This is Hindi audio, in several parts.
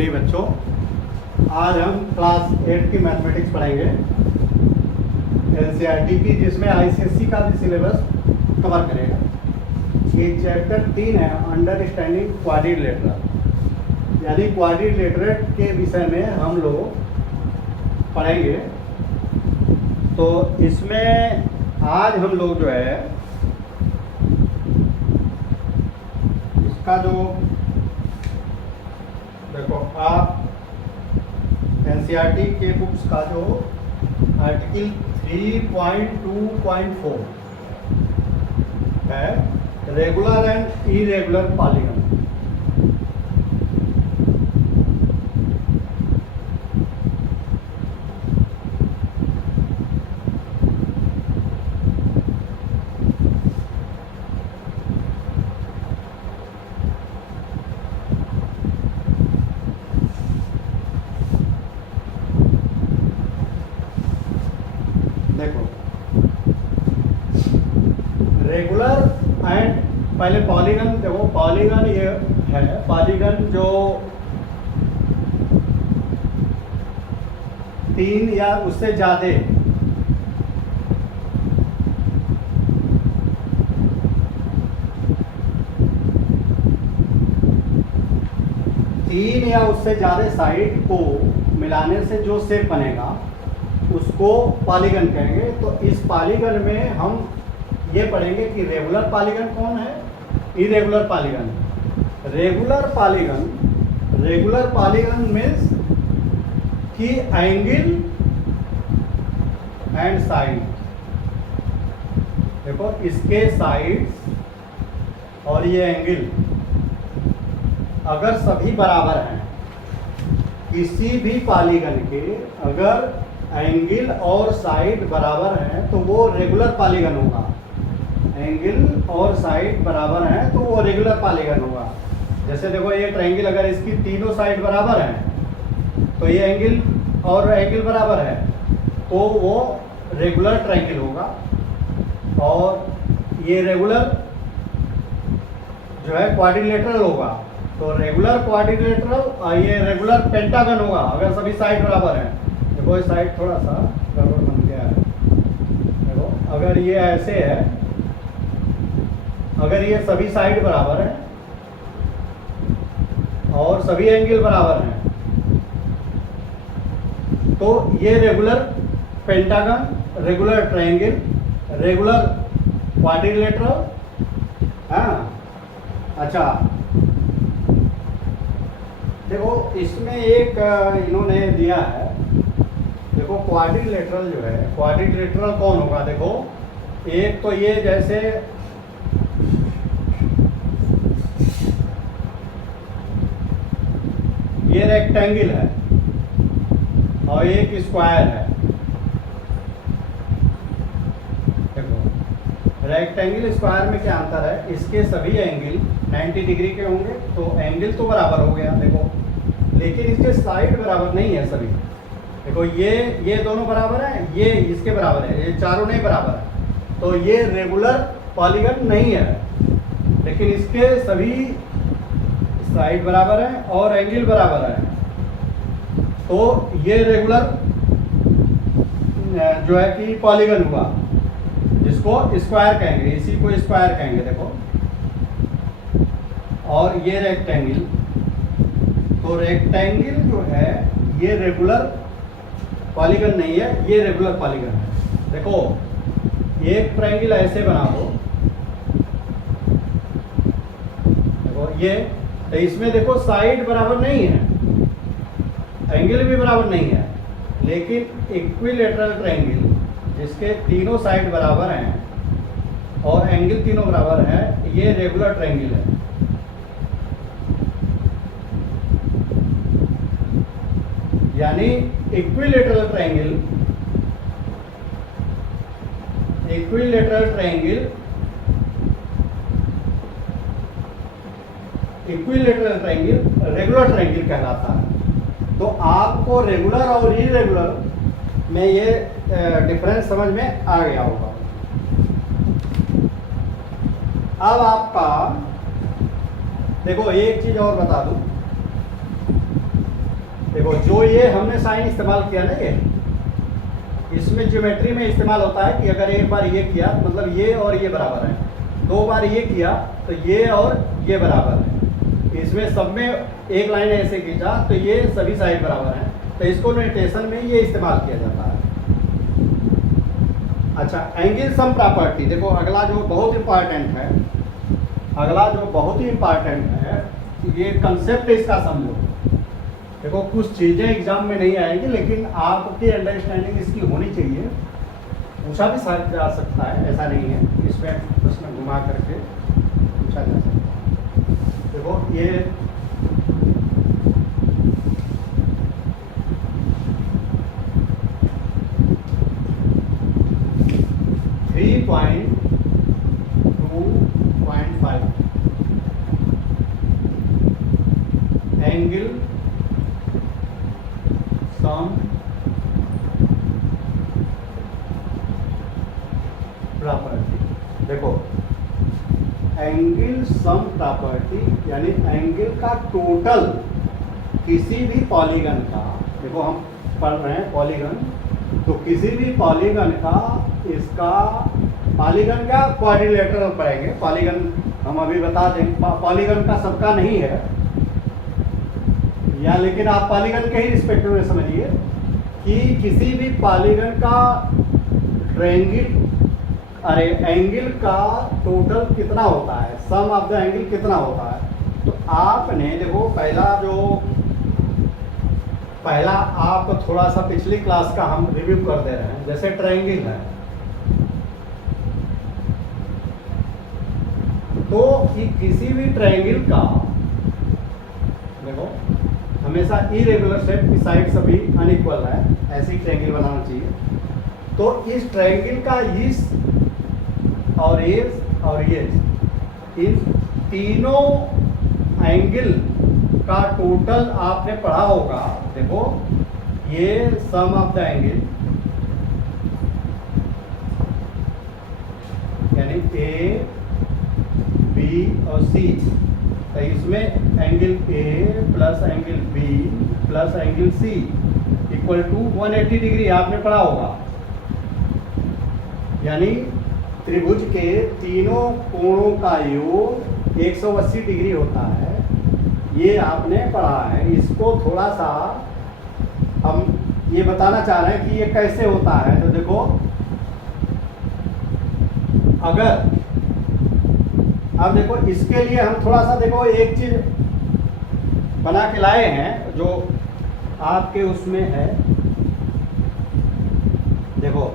प्रिय बच्चों, आज हम क्लास 8 की मैथमेटिक्स पढ़ेंगे एनसीईआरटी की, जिसमें आईसीएसई का भी सिलेबस कवर करेगा। ये चैप्टर 3 है, अंडरस्टैंडिंग क्वाड्रिलेटरल, यानी क्वाड्रिलेटरल के विषय में हम लोग पढ़ेंगे। तो इसमें आज हम लोग जो है इसका जो देखो आप एनसीईआरटी के बुक्स का जो आर्टिकल 3.2.4 है, रेगुलर एंड इरेगुलर पॉलीगन। देखो रेगुलर एंड पहले पॉलीगन देखो, पॉलीगन ये है, पॉलीगन जो 3 या उससे ज्यादा तीन या उससे ज्यादा साइड को मिलाने से जो शेप बनेगा उसको पॉलीगन कहेंगे। तो इस पॉलीगन में हम ये पढ़ेंगे कि रेगुलर पॉलीगन कौन है, irregular polygon. Regular polygon means कि एंगल एंड साइड, देखो इसके साइड्स और ये एंगल अगर सभी बराबर हैं, किसी भी पॉलीगन के अगर एंगल और साइड बराबर हैं तो वो रेगुलर पॉलीगन होगा। एंगल और साइड बराबर हैं तो वो रेगुलर पॉलीगन होगा। जैसे देखो ये ट्रायंगल, अगर इसकी तीनों साइड बराबर हैं तो ये एंगल और एंगल बराबर है तो वो रेगुलर ट्रायंगल होगा। और ये रेगुलर जो है क्वाड्रिलेटरल होगा। तो रेगुलर क्वाड्रिलेटरल और ये रेगुलर पेंटागन होगा अगर सभी साइड बराबर हैं। देखो ये साइड थोड़ा सा गड़बड़ बन गया है। देखो अगर ये ऐसे है, अगर ये सभी साइड बराबर है और सभी एंगल बराबर हैं तो ये regular pentagon, regular triangle, regular quadrilateral. हाँ अच्छा, देखो इसमें एक इन्होंने दिया है, देखो क्वाड्रिलेटरल जो है, क्वाड्रिलेटरल कौन होगा। देखो एक तो ये जैसे ये रेक्टेंगल है और एक स्क्वायर है। देखो रेक्टेंगल स्क्वायर में क्या अंतर है, इसके सभी एंगल 90 डिग्री के होंगे तो एंगल तो बराबर हो गया। देखो लेकिन इसके साइड बराबर नहीं है सभी। देखो ये दोनों बराबर हैं, ये इसके बराबर है, ये चारों नहीं बराबर है तो ये रेगुलर पॉलीगन नहीं है। लेकिन इसके सभी साइड बराबर है और एंगल बराबर है तो ये रेगुलर जो है कि पॉलीगन हुआ, जिसको स्क्वायर कहेंगे, इसी को स्क्वायर कहेंगे। देखो और ये रेक्टेंगल, तो रेक्टेंगल जो है ये रेगुलर पॉलीगन नहीं है, ये रेगुलर पॉलीगन है। देखो एक ट्रायंगल ऐसे बना दो, देखो ये, तो इसमें देखो साइड बराबर नहीं है, एंगल भी बराबर नहीं है, लेकिन इक्विलेटरल ट्रायंगल जिसके तीनों साइड बराबर हैं और एंगल तीनों बराबर है, ये रेगुलर ट्रायंगल है। यानी इक्विलेटरल ट्रायंगल रेगुलर ट्रायंगल कहलाता है। तो आपको रेगुलर और इरेगुलर में ये डिफरेंस समझ में आ गया होगा। अब आपका देखो एक चीज और बता दूं, देखो जो ये हमने साइन इस्तेमाल किया ना, ये इसमें ज्योमेट्री में इस्तेमाल होता है कि अगर एक बार ये किया मतलब ये और ये बराबर है, दो बार ये किया तो ये और ये बराबर है, इसमें सब में एक लाइन ऐसे खींचा तो ये सभी साइड बराबर हैं, तो इसको नोटेशन में ये इस्तेमाल किया जाता है। अच्छा, एंगल सम प्रॉपर्टी, देखो अगला जो बहुत इम्पॉर्टेंट है, अगला जो बहुत ही इम्पॉर्टेंट है, ये कंसेप्ट इसका समझो। देखो कुछ चीज़ें एग्जाम में नहीं आएंगी लेकिन आपकी अंडरस्टैंडिंग इसकी होनी चाहिए। पूछा भी जा सकता है, ऐसा नहीं है, इसमें प्रश्न घुमा करके पूछा जा सकता है। देखो ये एंगल सम प्रॉपर्टी। देखो एंगल सम प्रॉपर्टी यानी एंगल का टोटल किसी भी पॉलीगन का, देखो हम पढ़ रहे हैं पॉलीगन, तो किसी भी पॉलीगन का इसका पॉलीगन का क्वाड्रिलेटरल पढ़ेंगे, पॉलीगन हम अभी बता दें, पॉलीगन का सबका नहीं है या, लेकिन आप पॉलीगन के ही रिस्पेक्ट में समझिए कि किसी भी पॉलीगन का एंगल का टोटल कितना होता है, सम ऑफ द एंगल कितना होता है। तो आपने देखो पहला आप थोड़ा सा पिछली क्लास का हम रिव्यू कर दे रहे हैं। जैसे ट्रायंगल है तो कि किसी भी ट्रायंगल का, देखो हमेशा इरेगुलर शेप की साइड सभी अनइक्वल है, ऐसी ट्रायंगल बनाना चाहिए। तो इस ट्रायंगल का इस और ये इन तीनों एंगल का टोटल आपने पढ़ा होगा। देखो ये सम ऑफ द एंगल यानी ए बी और सी, तो इसमें angle A plus angle B plus angle C equal to 180 degree आपने पढ़ा होगा। यानी त्रिभुज के तीनों कोणों का योग 180 डिग्री होता है, ये आपने पढ़ा है। इसको थोड़ा सा हम ये बताना चाह रहे हैं कि ये कैसे होता है। तो देखो अगर अब देखो इसके लिए हम थोड़ा सा देखो एक चीज बना के लाए हैं जो आपके उसमें है। देखो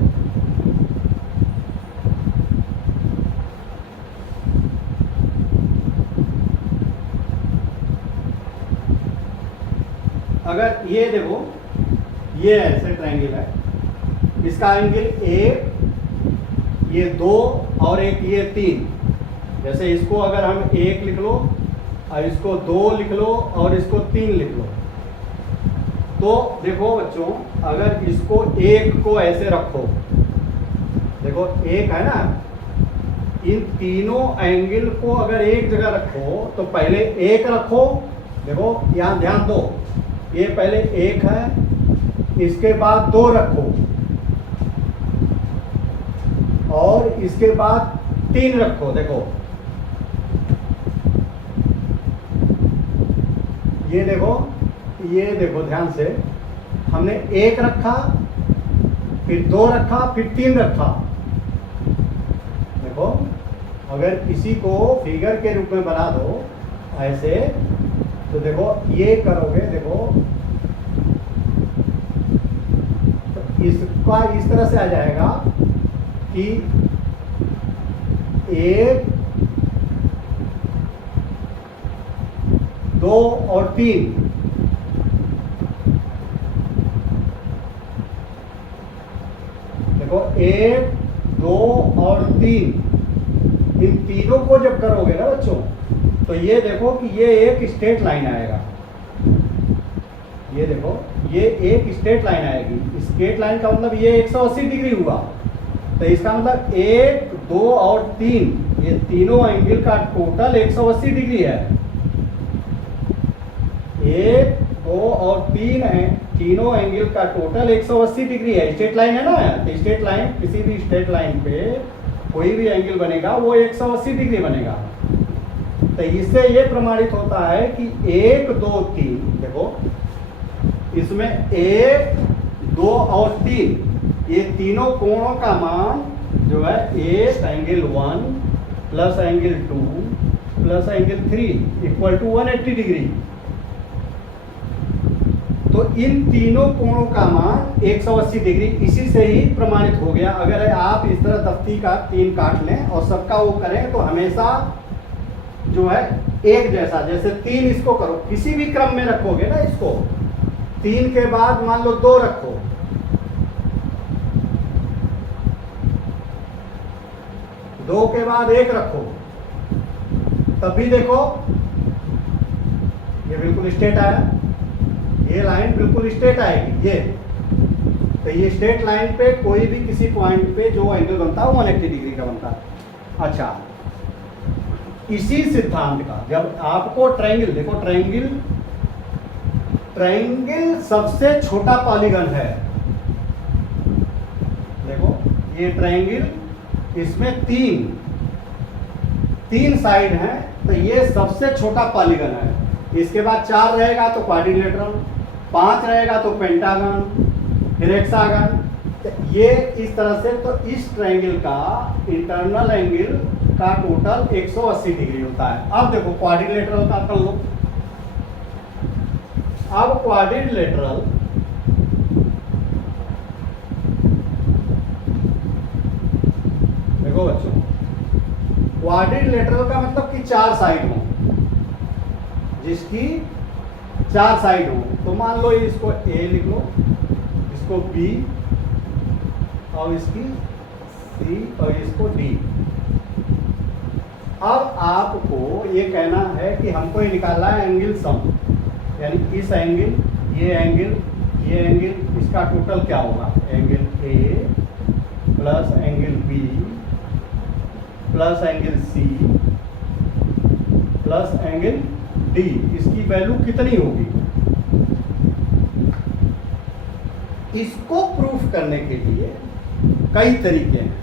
अगर ये देखो ये ऐसे ट्रायंगल है, इसका एंगल ए, ये 2 और एक ये 3, जैसे इसको अगर हम 1 लिख लो और इसको 2 लिख लो और इसको 3 लिख लो, तो देखो बच्चों अगर इसको 1 को ऐसे रखो, देखो 1 है ना, इन तीनों एंगल को अगर एक जगह रखो तो पहले 1 रखो। देखो यहाँ ध्यान दो, ये पहले 1 है, इसके बाद 2 रखो और इसके बाद 3 रखो। देखो ये देखो ध्यान से, हमने 1 रखा, फिर 2 रखा, फिर 3 रखा। देखो अगर किसी को फिगर के रूप में बना दो ऐसे, तो देखो ये करोगे, देखो तो इसका इस तरह से आ जाएगा कि 1 2 और 3, देखो 1 2 और 3, इन तीनों को जब करोगे ना बच्चों, तो ये देखो कि ये एक स्ट्रेट लाइन आएगा। ये देखो ये एक स्ट्रेट लाइन आएगी। स्ट्रेट लाइन का मतलब ये 180 डिग्री हुआ, तो इसका मतलब 1 2 और 3, ये तीनों एंगल का टोटल 180 डिग्री है। 1 ओ और 3 है, तीनों एंगल का टोटल 180 डिग्री है। स्ट्रेट लाइन है ना, तो स्ट्रेट लाइन, किसी भी स्ट्रेट लाइन पे कोई भी एंगल बनेगा वो 180 डिग्री बनेगा। तो इससे ये प्रमाणित होता है कि 1 2 3, देखो इसमें 1 2 और 3, ये तीनों कोणों का मान जो है angle 1 plus angle 2 plus angle 3 equal to 180 degree. तो इन तीनों कोणों का मान 180 डिग्री, इसी से ही प्रमाणित हो गया। अगर आप इस तरह तख्ती का 3 काट लें और सबका वो करें तो हमेशा जो है एक जैसा, जैसे 3 इसको करो, किसी भी क्रम में रखोगे ना इसको, 3 के बाद मान लो 2 रखो, 2 के बाद 1 रखो, तब भी देखो ये बिल्कुल स्ट्रेट आया, ये लाइन बिल्कुल स्ट्रेट आएगी ये। तो ये स्ट्रेट लाइन पे कोई भी किसी पॉइंट पे जो एंगल बनता है वो 180 डिग्री का बनता है। अच्छा, इसी सिद्धांत का जब आपको ट्रायंगल, देखो ट्रायंगल सबसे छोटा पॉलीगन है। देखो ये ट्रायंगल, इसमें तीन साइड हैं, तो ये सबसे छोटा पॉलीगन है। इसके बाद 4 रहेगा तो क्वाड्रिलेटरल, 5 रहेगा तो पेंटागन, फिर हेक्सागन। ये इस तरह से, तो इस ट्रायंगल का इंटरनल एंगल का टोटल 180 डिग्री होता है। अब देखो क्वाड्रिलेटरल का कर लो। अब क्वाड्रिलेटरल देखो बच्चों, क्वाड्रिलेटरल का मतलब कि 4 साइड हो, जिसकी 4 साइड हो। तो मान लो इसको ए लिख लो, इसको बी, और इसकी सी, और इसको डी। अब आपको ये कहना है कि हमको ये निकालना है एंगल सम, यानी इस एंगल, ये एंगल, इसका टोटल क्या होगा, angle A plus angle B plus angle C plus angle D, इसकी वैल्यू कितनी होगी। इसको प्रूफ करने के लिए कई तरीके हैं।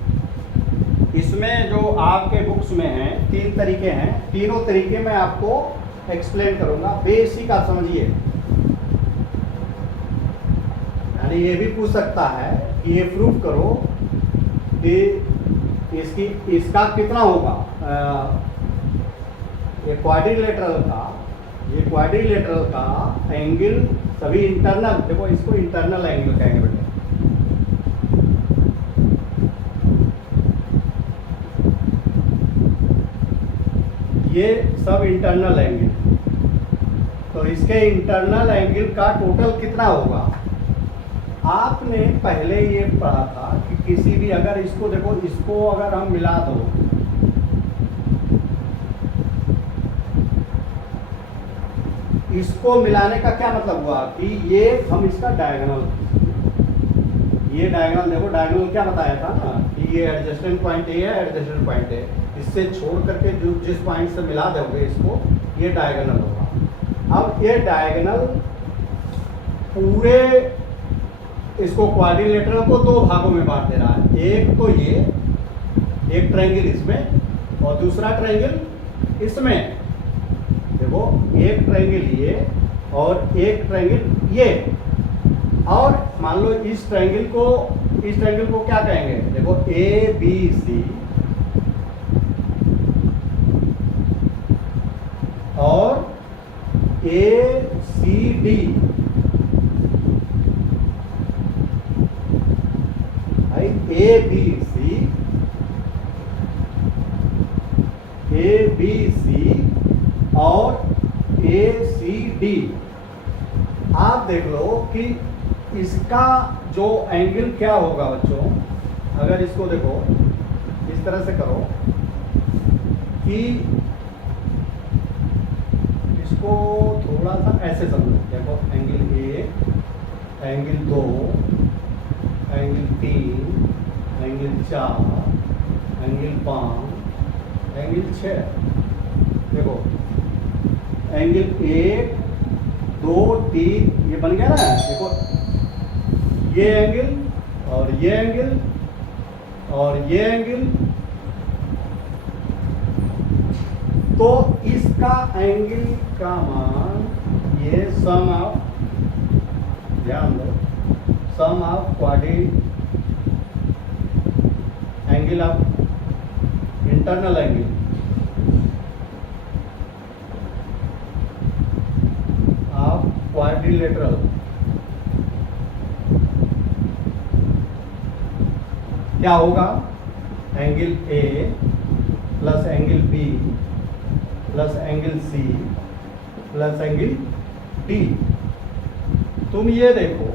इसमें जो आपके बुक्स में हैं 3 तरीके हैं, तीनों तरीके मैं आपको एक्सप्लेन करूंगा, बेसिक आप समझिए। यानी ये भी पूछ सकता है कि ये प्रूफ करो कि इसका कितना होगा, ये क्वाड्रिलेटरल का एंगल सभी इंटरनल, देखो इसको इंटरनल एंगल कहेंगे बेटे। ये सब इंटरनल एंगल, तो इसके इंटरनल एंगल का टोटल कितना होगा। आपने पहले ये पढ़ा था कि किसी भी, अगर इसको देखो, इसको अगर हम मिला दो, इसको मिलाने का क्या मतलब हुआ कि ये हम इसका डायगोनल, ये डायगोनल देखो, डायगोनल क्या बताया था ना कि ये एडजस्टेंट पॉइंट ए है, एडजस्टेंट पॉइंट है, इससे छोड़ करके जो जिस पॉइंट से मिला दोगे इसको, ये डायगोनल होगा। अब ये डायगोनल पूरे इसको क्वाड्रिलेटरल को 2 भागों में बांट दे रहा है। एक तो ये, एक ट्रायंगल इसमें और दूसरा ट्रायंगल इसमें। देखो एक ट्रायंगल ये और एक ट्रायंगल ये, और मान लो इस ट्रायंगल को क्या कहेंगे, देखो ए बी सी और ए सी डी, ए बी सी और ए सी डी। आप देख लो कि इसका जो एंगल क्या होगा बच्चों। अगर इसको देखो इस तरह से करो कि इसको थोड़ा सा ऐसे समझो, देखो angle A, angle 2, angle 3, angle 4, angle 5, angle 6। देखो एंगल 1, 2 3 ये बन गया ना, देखो ये एंगल और ये एंगल और ये एंगल, तो इसका एंगल का मान ये सम ऑफ, ध्यान दो, sum of quadri angle of internal angle of quadrilateral क्या होगा, angle A plus angle B plus angle C plus angle D. तुम ये देखो,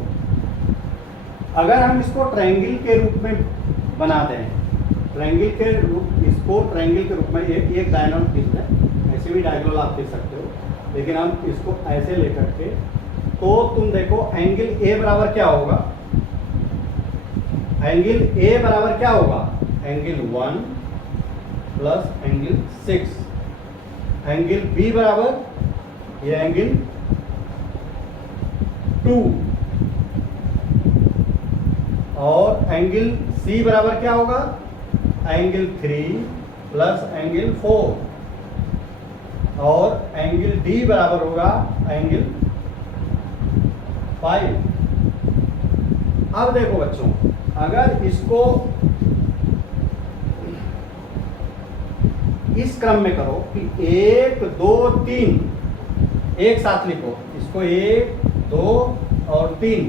अगर हम इसको ट्रायंगल के रूप में बनाते हैं, ट्रायंगल के रूप, इसको ट्रायंगल के रूप में एक डायगोनल खींच लें, ऐसे भी डायगोनल आप खींच सकते हो, लेकिन हम इसको ऐसे लेकर के, तो तुम देखो एंगल ए बराबर क्या होगा, एंगल ए बराबर क्या होगा, angle 1 plus angle 6, angle B बराबर ये एंगल 2, और एंगल सी बराबर क्या होगा, एंगल 3 प्लस एंगल 4, और एंगल डी बराबर होगा एंगल 5। अब देखो बच्चों, अगर इसको इस क्रम में करो कि 1 2 3 एक साथ लिखो, इसको 1 2 और 3,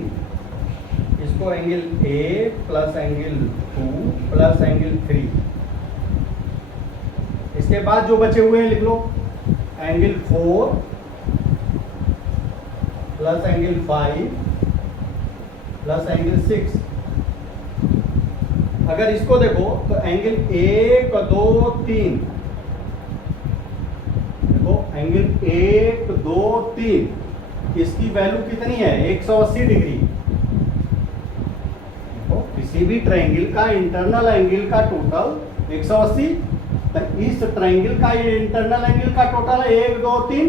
इसको angle A plus angle 2 plus angle 3, इसके बाद जो बचे हुए हैं लिख लो, angle 4 plus angle 5 plus angle 6। अगर इसको देखो तो एंगल 1 2 3, देखो एंगल 1 2 3, इसकी वैल्यू कितनी है, 180 डिग्री। देखो किसी भी ट्रायंगल का इंटरनल एंगल का टोटल 180, तो इस ट्रायंगल का इंटरनल एंगल का टोटल है 1 2 3,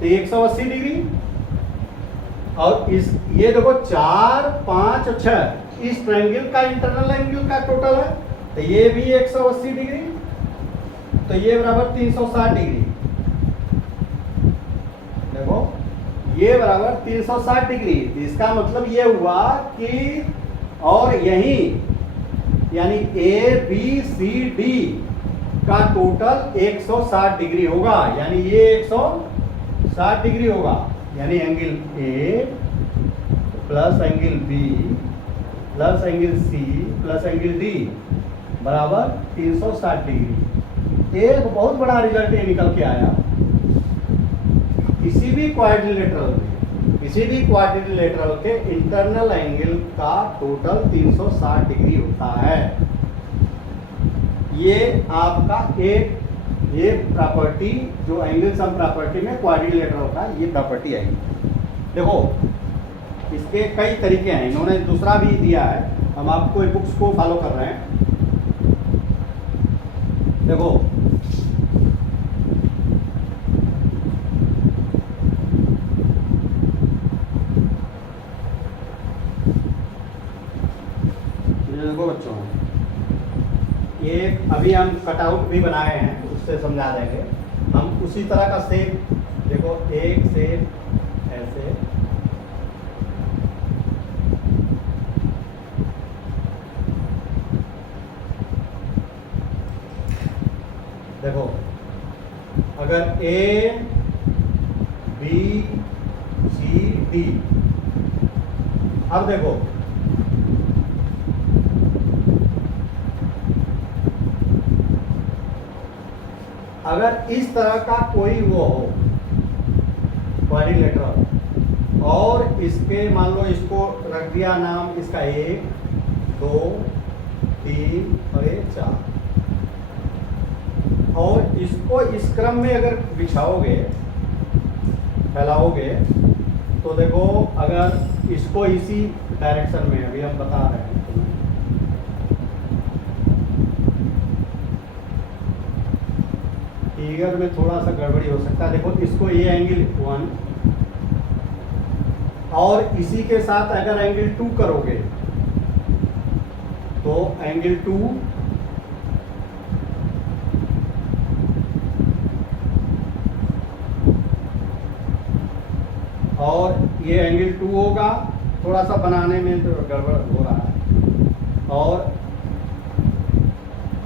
तो 180 डिग्री। और इस ये देखो 4 5 6, इस ट्रायंगल का इंटरनल एंगल का टोटल है, तो ये भी 180 डिग्री, तो ये बराबर 360 डिग्री। देखो ये बराबर 360 डिग्री, इसका मतलब ये हुआ कि, और यही यानी ए बी सी डी का टोटल 160 डिग्री होगा, यानी ये 160 डिग्री होगा, यानी angle A plus angle B plus angle C plus angle D बराबर 360 डिग्री। एक बहुत बड़ा रिजल्ट ये निकल के आया, किसी भी क्वाड्रिलेटरल के इंटरनल एंगल का टोटल 360 डिग्री होता है। ये आपका एक प्रॉपर्टी जो एंगल सम प्रॉपर्टी में क्वाड्रिलेटरल का ये प्रॉपर्टी आई। देखो इसके कई तरीके हैं, इन्होंने दूसरा भी दिया है, हम आपको बुक्स को फॉलो कर रहे हैं। देखो देखो बच्चों, ये अभी हम कटआउट भी बनाए हैं, उससे समझा देंगे हम। उसी तरह का शेप देखो, एक शेप ऐसे, देखो अगर ए बी सी डी, अब देखो अगर इस तरह का कोई वो हो क्वाड्रिलेटरल, और इसके मान लो इसको रख दिया नाम इसका 1 2 3 और 4, और इसको इस क्रम में अगर बिछाओगे फैलाओगे, तो देखो अगर इसको इसी डायरेक्शन में अभी हम बता रहे हैं तुम्हें, फिगर में थोड़ा सा गड़बड़ी हो सकता है। देखो इसको ये एंगल 1, और इसी के साथ अगर एंगल 2 करोगे तो एंगल 2 और ये एंगल 2 होगा, थोड़ा सा बनाने में तो गड़बड़ हो रहा है। और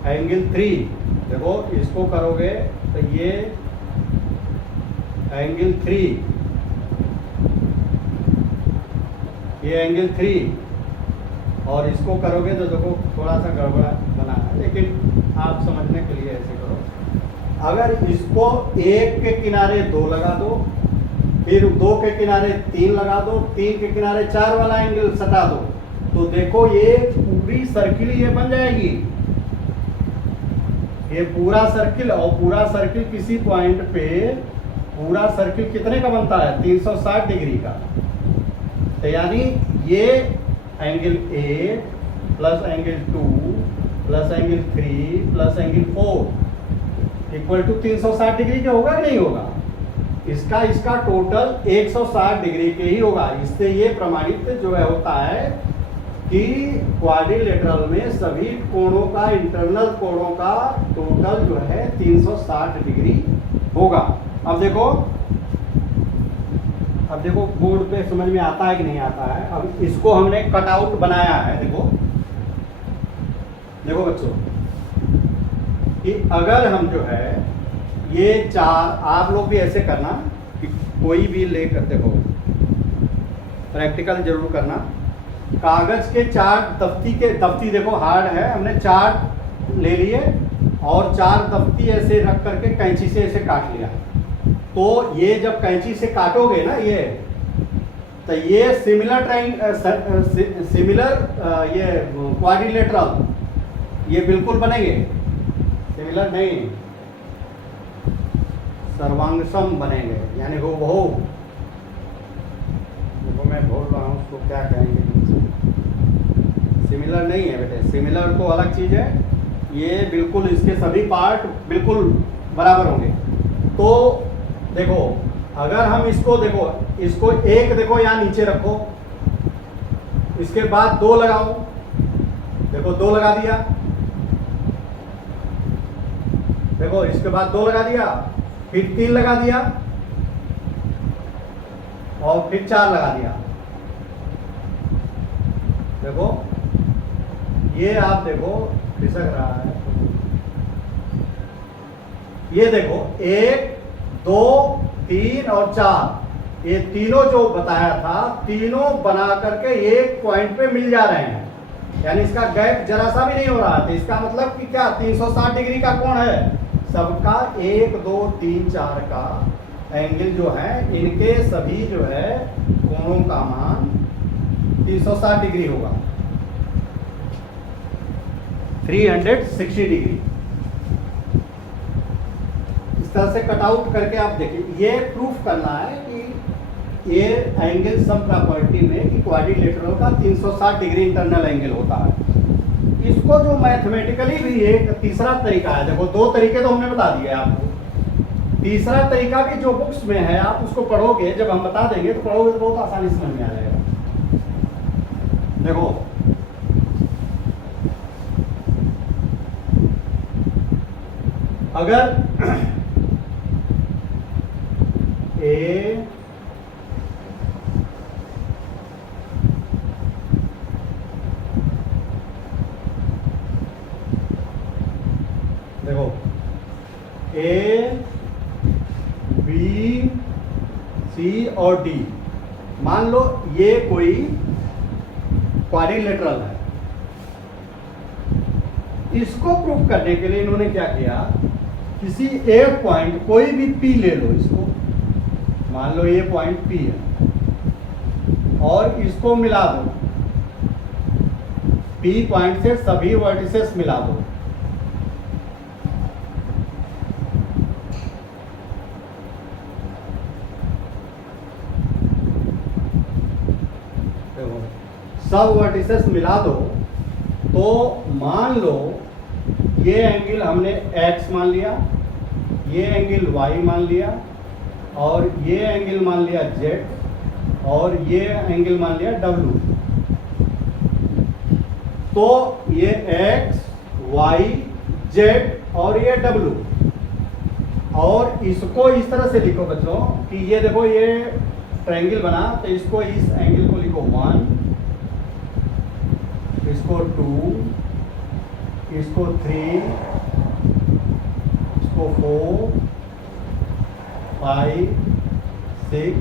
एंगल 3 देखो, इसको करोगे तो ये एंगल 3, ये एंगल 3 और इसको करोगे तो देखो थोड़ा सा गड़बड़ा बना है, लेकिन आप समझने के लिए ऐसे करो। अगर इसको एक के किनारे 2 लगा दो, फिर 2 के किनारे 3 लगा दो, 3 के किनारे 4 वाला एंगल सटा दो, तो देखो ये पूरी सर्किल ये बन जाएगी। ये पूरा सर्किल, और पूरा सर्किल किसी पॉइंट पे पूरा सर्किल कितने का बनता है? 360 डिग्री का। तो यानी ये angle 8 plus angle 2 plus angle 3 plus angle 4 equal to 360 degree के होगा कि नहीं होगा? इसका टोटल 160 डिग्री के ही होगा। इससे ये प्रमाणित जो है होता है कि क्वाड्रिलेटरल में सभी कोणों का, इंटरनल कोणों का टोटल जो है 360 डिग्री होगा। अब देखो बोर्ड पे समझ में आता है कि नहीं आता है। अब इसको हमने कटआउट बनाया है। देखो बच्चों कि अगर हम जो है ये 4, आप लोग भी ऐसे करना कि कोई भी लेकर, देखो प्रैक्टिकल जरूर करना। कागज के 4 दफ्ती देखो हार्ड है, हमने 4 ले लिए और 4 दफ्ती ऐसे रख करके कैंची से ऐसे काट लिया। तो ये जब कैंची से काटोगे ना ये, तो ये सिमिलर ये क्वाड्रिलेटरल ये बिल्कुल बनेंगे, सिमिलर नहीं सर्वांगसम बनेंगे, यानी वो मैं बोल रहा हूँ उसको क्या कहेंगे, सिमिलर नहीं है बेटे। सिमिलर तो अलग चीज़ है, ये बिल्कुल इसके सभी पार्ट बिल्कुल बराबर होंगे। तो देखो अगर हम इसको एक देखो यहाँ नीचे रखो, इसके बाद 2 लगाओ, देखो 2 लगा दिया, देखो इसके बाद 2 लगा दिया, फिर 3 लगा दिया और फिर 4 लगा दिया। देखो ये आप देखो खिसक रहा है, ये देखो 1 2 3 और 4, ये तीनों जो बताया था तीनों बना करके एक पॉइंट पे मिल जा रहे हैं, यानी इसका गैप जरा सा भी नहीं हो रहा है। इसका मतलब कि क्या 360 डिग्री का कोण है सबका, 1 2 3 4 का एंगल जो है इनके सभी जो है कोणों का मान 360 डिग्री होगा, 360 डिग्री। इस तरह से कटआउट करके आप देखिए, ये प्रूफ करना है कि ये एंगल सम प्रॉपर्टी में कि क्वाड्रिलेटरल का 360 डिग्री इंटरनल एंगल होता है। इसको जो मैथमेटिकली भी एक तीसरा तरीका है, देखो 2 तरीके तो हमने बता दिए आपको, तीसरा तरीका भी जो बुक्स में है आप उसको पढ़ोगे, जब हम बता देंगे तो पढ़ोगे तो बहुत आसानी समझ में आ जाएगा। देखो अगर ए देखो ए बी सी और डी, मान लो ये कोई क्वाड्रिलेटरल है। इसको प्रूफ करने के लिए इन्होंने क्या किया, किसी एक पॉइंट कोई भी पी ले लो, इसको मान लो ये पॉइंट पी है और इसको मिला दो, पी पॉइंट से सभी वर्टिसेस मिला दो। सब वर्टिसेस मिला दो तो मान लो ये एंगल हमने x मान लिया, ये एंगल y मान लिया और ये एंगल मान लिया z और ये एंगल मान लिया W। तो ये X, Y, Z और ये W, और इसको इस तरह से लिखो बच्चों कि ये देखो ये ट्रायंगल बना, तो इसको इस एंगल को लिखो 1, इसको 2, इसको 3, इसको 4, 5, 6,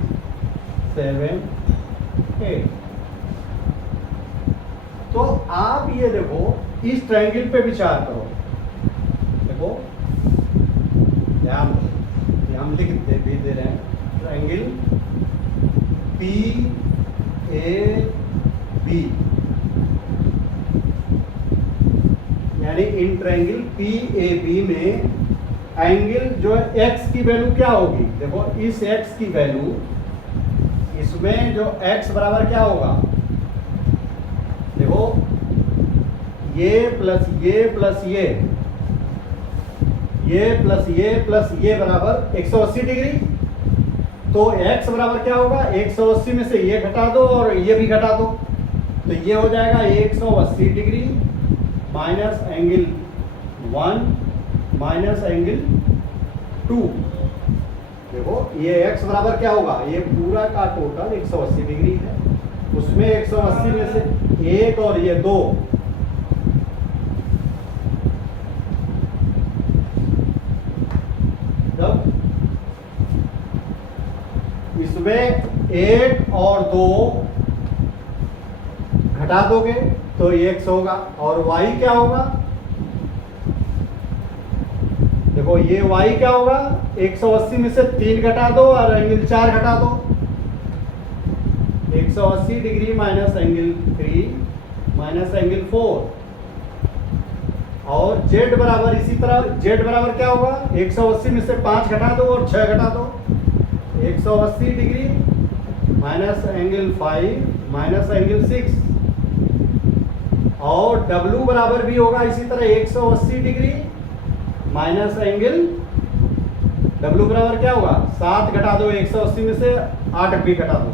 7, 8। तो आप ये देखो इस ट्रायंगल पे विचार करो। देखो ध्यान दो, हम लिख दे रहे हैं ट्रायंगल PAB, यानी इन ट्रायंगल PAB में एंगल जो है x की वैल्यू क्या होगी। देखो इस x की वैल्यू, इसमें जो x बराबर क्या होगा, देखो ये प्लस ये प्लस ये प्लस ये बराबर 180 डिग्री। तो x बराबर क्या होगा, 180 में से ये घटा दो और ये भी घटा दो, तो ये हो जाएगा 180 degree minus angle 1 minus angle 2। देखो ये x बराबर क्या होगा, ये पूरा का टोटल 180 डिग्री है, उसमें 180 में से एक और ये 2, जब इसमें 1 और 2 घटा दोगे तो x होगा, और y क्या होगा, देखो ये y क्या होगा, 180 में से 3 घटा दो और एंगल 4 घटा दो, 180 degree minus angle 3 minus angle 4। और z बराबर इसी तरह, z बराबर क्या होगा, 180 में से 5 घटा दो और 6 घटा दो, 180 degree minus angle 5 minus angle 6। और W बराबर भी होगा इसी तरह 180 डिग्री माइनस एंगल, W बराबर क्या होगा, 7 घटा दो 180 में से 8 भी घटा दो,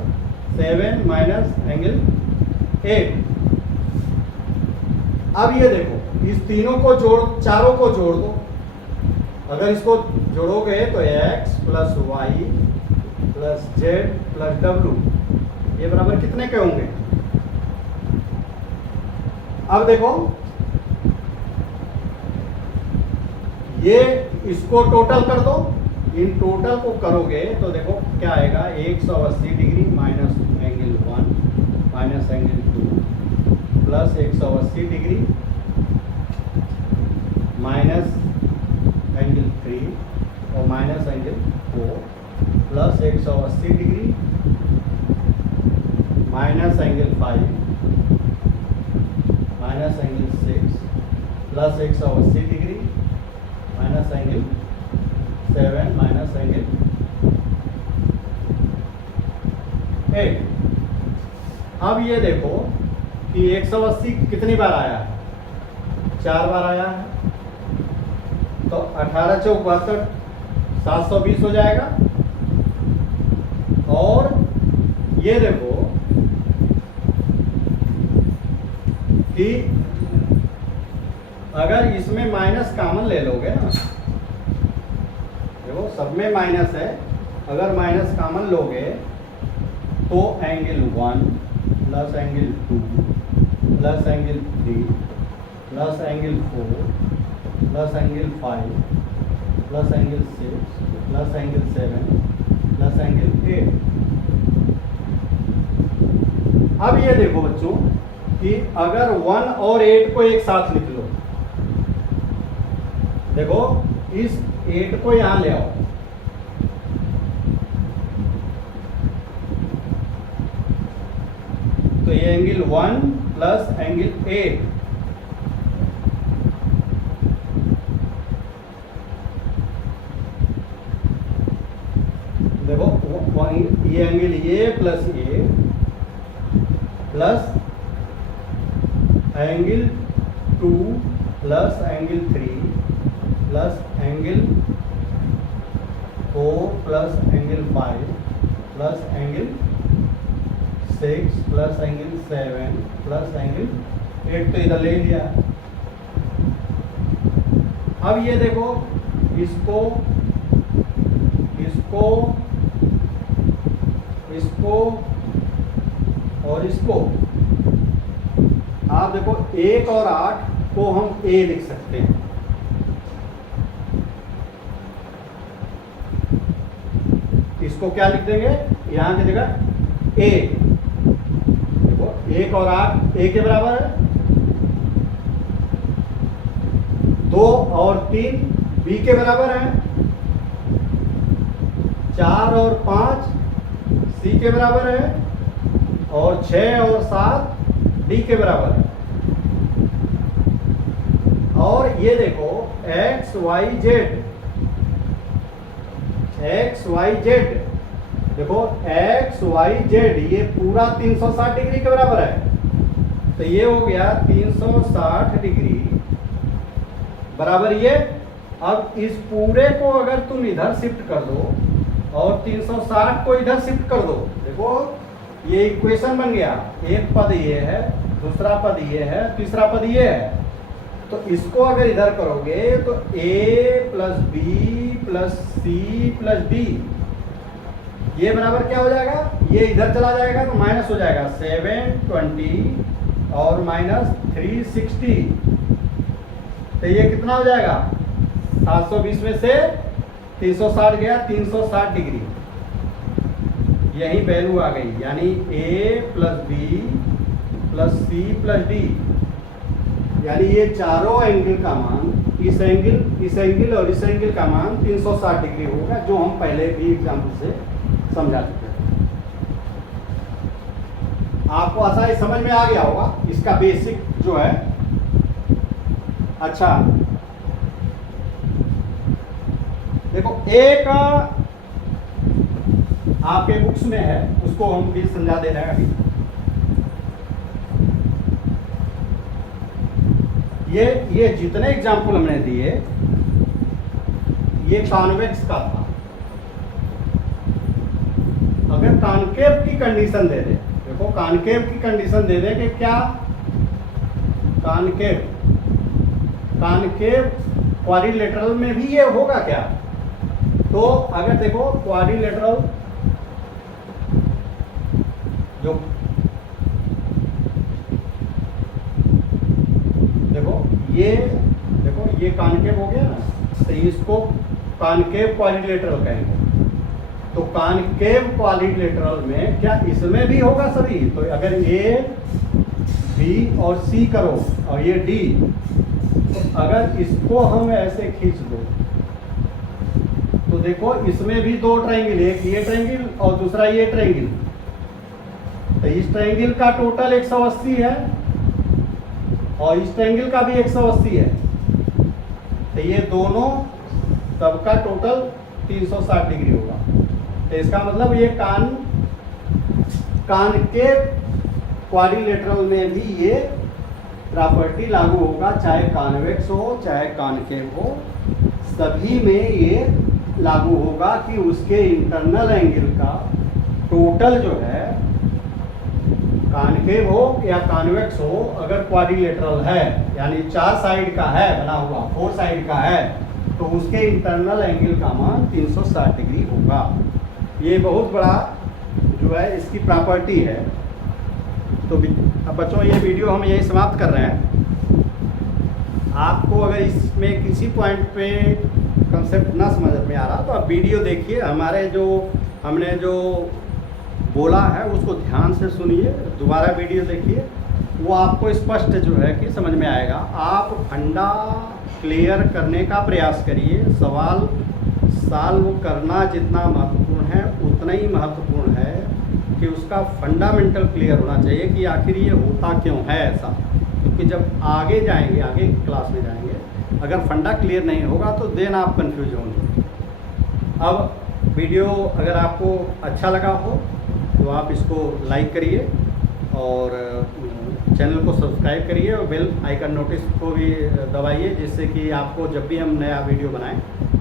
7 माइनस एंगल 8। अब ये देखो इस तीनों को चारों को जोड़ दो, अगर इसको जोड़ोगे तो x plus Y plus Z plus W ये बराबर कितने के होंगे। अब देखो ये इसको टोटल कर दो, इन टोटल को करोगे तो देखो क्या आएगा, 180 degree minus angle 1 minus angle 2 plus 180 degree minus angle 3 और minus angle 4 plus 180 degree minus angle 5 minus angle 6 plus 180 degree minus angle 7 minus angle 8। अब ये देखो कि 180 कितनी बार आया है, 4 बार आया है, तो 18 चौक 72, 720 हो जाएगा। और ये देखो कि अगर इसमें माइनस कॉमन ले लोगे ना, देखो सब में माइनस है, अगर माइनस कॉमन लोगे तो angle 1 plus angle 2 plus angle 3 plus angle 4 plus angle 5 plus angle 6 plus angle 7 plus angle 8। अब ये देखो बच्चों कि अगर 1 और 8 को एक साथ लिख लो, देखो इस 8 को यहां ले आओ, तो ये एंगल 1 प्लस एंगल 8, देखो ये angle A plus A plus angle 2 plus angle 3 plus angle 4 plus angle 5 plus angle 6 plus angle 7 plus angle 8 तो इधर ले लिया। अब ये देखो इसको इसको इसको और इसको आप देखो 1 और 8 को हम A लिख सकते हैं। इसको क्या लिख देंगे यहां की जगह A। देखो 1 और 8 A के बराबर है, 2 और 3 B के बराबर है, 4 और 5 C के बराबर है, और 6 और 7 D के बराबर है। और ये देखो x y z देखो x y z ये पूरा 360 डिग्री के बराबर है। तो ये हो गया 360 डिग्री बराबर ये। अब इस पूरे को अगर तुम इधर शिफ्ट कर दो और 360 को इधर शिफ्ट कर दो, देखो ये इक्वेशन बन गया। एक पद ये है, दूसरा पद ये है, तीसरा पद ये है। तो इसको अगर इधर करोगे तो a plus B plus C plus D ये बराबर क्या हो जाएगा, ये इधर चला जाएगा तो माइनस हो जाएगा 720 और माइनस 360। तो ये कितना हो जाएगा 720 में से 360 गया, 360 डिग्री। यही वैल्यू आ गई, यानी a plus B plus C plus D, यानी ये चारों एंगल का मान इस एंगल और इस एंगल का मान 360 डिग्री होगा, जो हम पहले भी एग्जाम्पल से समझा चुके हैं। आपको आसानी समझ में आ गया होगा इसका बेसिक जो है। अच्छा देखो एक आपके बुक्स में है, उसको हम भी समझा दे रहे हैं अभी। ये जितने एग्जाम्पल हमने दिए ये कॉन्वेक्स का था। अगर कॉनकेव की कंडीशन दे दे, देखो कॉनकेव की कंडीशन दे दे कि क्या कॉनकेव क्वाड्रिलेटरल में भी ये होगा क्या। तो अगर देखो क्वाड्रिलेटरल जो देखो ये कॉनकेव हो गया ना, तो इसको कॉनकेव क्वाड्रिलेटरल कहेंगे। तो कॉनकेव क्वाड्रिलेटरल में क्या इसमें भी होगा सभी। तो अगर ए बी और सी करो और ये डी, तो अगर इसको हम ऐसे खींच दो तो देखो इसमें भी दो ट्रायंगल, एक ये ट्रायंगल और दूसरा ये ट्रायंगल। तो इस ट्रायंगल का टोटल 180 है और इस ट्रायंगल का भी 180 है। तो ये दोनों सबका टोटल 360 डिग्री होगा। तो इसका मतलब ये कॉनकेव क्वाड्रिलेटरल में भी ये प्रॉपर्टी लागू होगा, चाहे कॉन्वेक्स हो चाहे कॉनकेव हो, सभी में ये लागू होगा कि उसके इंटरनल एंगल का टोटल जो है कॉनकेव हो या कॉन्वेक्स हो, अगर क्वाड्रिलेटरल है यानी 4 साइड का है बना हुआ, 4 साइड का है, तो उसके इंटरनल एंगल का मान 360 डिग्री होगा। ये बहुत बड़ा जो है इसकी प्रॉपर्टी है। तो अब बच्चों ये वीडियो हम यही समाप्त कर रहे हैं। आपको अगर इसमें किसी पॉइंट पे कंसेप्ट ना समझ में आ रहा तो आप वीडियो देखिए, हमारे जो हमने जो बोला है उसको ध्यान से सुनिए, दोबारा वीडियो देखिए, वो आपको स्पष्ट जो है कि समझ में आएगा। आप फंडा क्लियर करने का प्रयास करिए। सवाल सॉल्व करना जितना महत्वपूर्ण है उतना ही महत्वपूर्ण है कि उसका फंडामेंटल क्लियर होना चाहिए कि आखिर ये होता क्यों है ऐसा। क्योंकि जब आगे जाएंगे, आगे क्लास में जाएंगे, अगर फंडा क्लियर नहीं होगा तो देन आप कन्फ्यूज होंगे। अब वीडियो अगर आपको अच्छा लगा हो तो आप इसको लाइक करिए और चैनल को सब्सक्राइब करिए और बेल आइकन नोटिस को भी दबाइए, जिससे कि आपको जब भी हम नया वीडियो बनाएं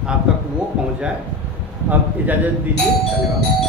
आप तक वो पहुंच जाए। अब इजाज़त दीजिए, धन्यवाद।